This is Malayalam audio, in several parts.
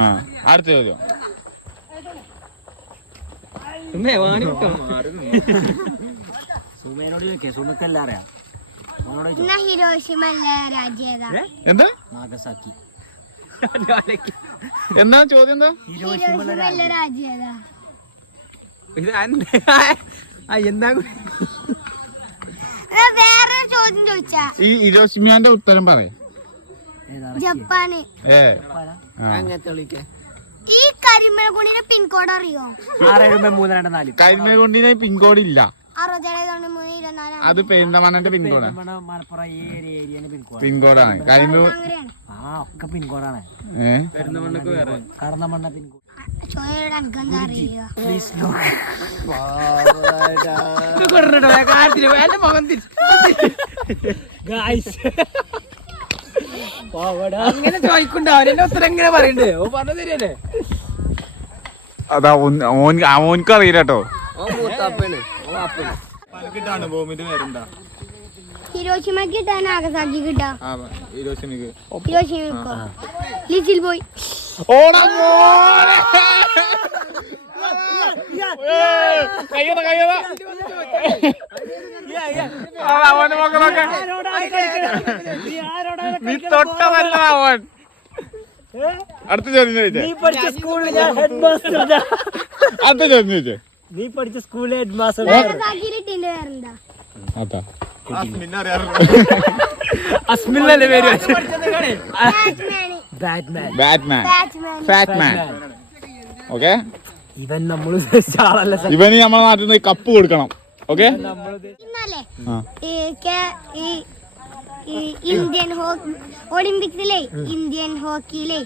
ആ അടുത്ത ചോദ്യം. സുമേനോട് ചോദിക്കേ സുമക്കല്ല അറിയാം. ഹിരോഷിമ എന്താ? നാഗസാക്കി. എന്താ ചോദ്യം എന്താ? വേറെ ചോദ്യം ചോദിച്ചാ. ഈ ഇരോഷിമിയാന്റെ ഉത്തരം പറയേ. ജപ്പാന്. ഏ. അങ്ങനത്തെ ഈ പിൻകോഡ് അറിയോ? കരിമകൊണ്ടിന് പിൻകോഡ് ഇല്ല. അത് പെരുന്തമണ്ണന്റെ പിൻകോഡ് പിൻകോഡാണ് കരിമ അങ്ങനെയാണ് ആ ഒക്കെ പിൻകോഡാണ് കടന്നമണ്ണ പിൻകോഡ് മുഖം തിരിച്ചു അങ്ങനെ ചോദിക്കണ്ട അവരെന്നെ ഉത്തരം ഇങ്ങനെ പറയണ്ടേ. ഓ പറഞ്ഞു തരികയല്ലേ അതാ ഓൻ- ഓൻ ഓൻക്ക് അറിയില്ല കേട്ടോ. ഓ മൂത്താപ്പയാണ് ഓ അപ്പന് ഹിരോഷിമ കിട്ടാ. നാഗസാക്കി കിട്ടാ ഇരോഷിമിക്ക് ഹിരോഷിമക്ക് ലിറ്റിൽ ബോയ്. അവന്റെ മക്കളൊക്കെ. നീ തൊട്ടതല്ല അവൻ. അടുത്ത ചോദ്യം ചോദിച്ചേ. നീ പഠിച്ച ഹെഡ് മാസ്റ്റർ അടുത്ത ചോദ്യം ചോദിച്ചേ. നീ പഠിച്ച സ്കൂളിലെ ഹെഡ് മാസ്റ്റർ അതാ. പേര് ബാറ്റ്മാൻ ബാറ്റ്മാൻ ഫാറ്റ്മാൻ ഓക്കെ ഇവൻ നമ്മൾ. ഇവന് നമ്മളെ നാട്ടിൽ നിന്ന് കപ്പ് കൊടുക്കണം. ഓക്കെ ഇന്ത്യൻ ഹോക്കി ഒളിമ്പിക്സിലെ ഇന്ത്യൻ ഹോക്കിയിലെ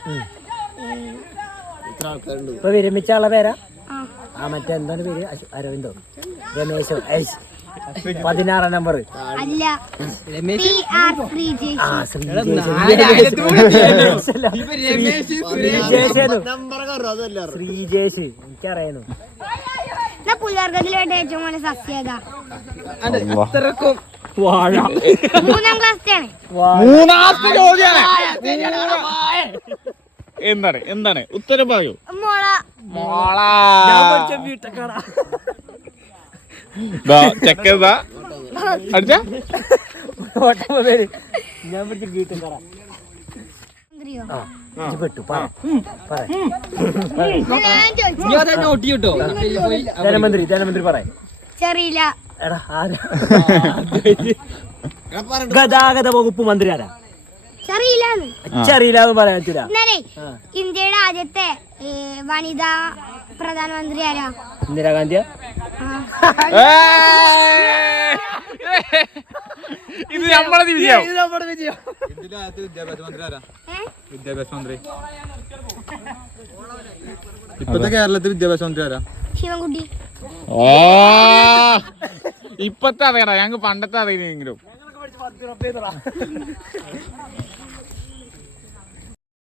ഇപ്പൊ വിരമിച്ച ആളെ പേരാ? ആ, മറ്റെന്താണ് മറ്റേ എന്താണ് പേര്? അരവിന്ദോ. രമേശോ. പതിനാറാം നമ്പർ. അല്ല ശ്രീജേഷ്. എനിക്കറിയാന്നു എന്നാ പുലർഗത്തിലായിട്ട് ഏറ്റവും വലിയ സസ്യത അത്രക്കും വാഴ. മൂന്നാം ക്ലാസ്സിലാണ്. മൂന്നാമത്തെ ചോദ്യാണ് എന്താണ്? എന്താണ്? ഉത്തരം പറയൂ. മോള. ചെക്കതാ അടിച്ച ഞാൻ പഠിച്ച ധനമന്ത്രി ധനമന്ത്രി പറ. ചെറിയില്ല. എടാ ആരാ? ഗതാഗത വകുപ്പ് മന്ത്രി ആരാ? എന്ന് പറയാൻ പറ്റില്ല ഇന്ത്യയുടെ ആദ്യത്തെ വനിതാ പ്രധാനമന്ത്രി ആരാ? ഇന്ദിരാഗാന്ധിയാ? ഇത് നമ്മളെ വിജയം? വിദ്യാഭ്യാസ മന്ത്രി ഇപ്പത്തെ കേരളത്തിൽ വിദ്യാഭ്യാസ മന്ത്രി ആരാ? ശിവൻകുട്ടി. ഓ ഇപ്പത്തെ അറിയടാ ഞങ്ങക്ക് പണ്ടത്തെ അറിയില്ലെങ്കിലും.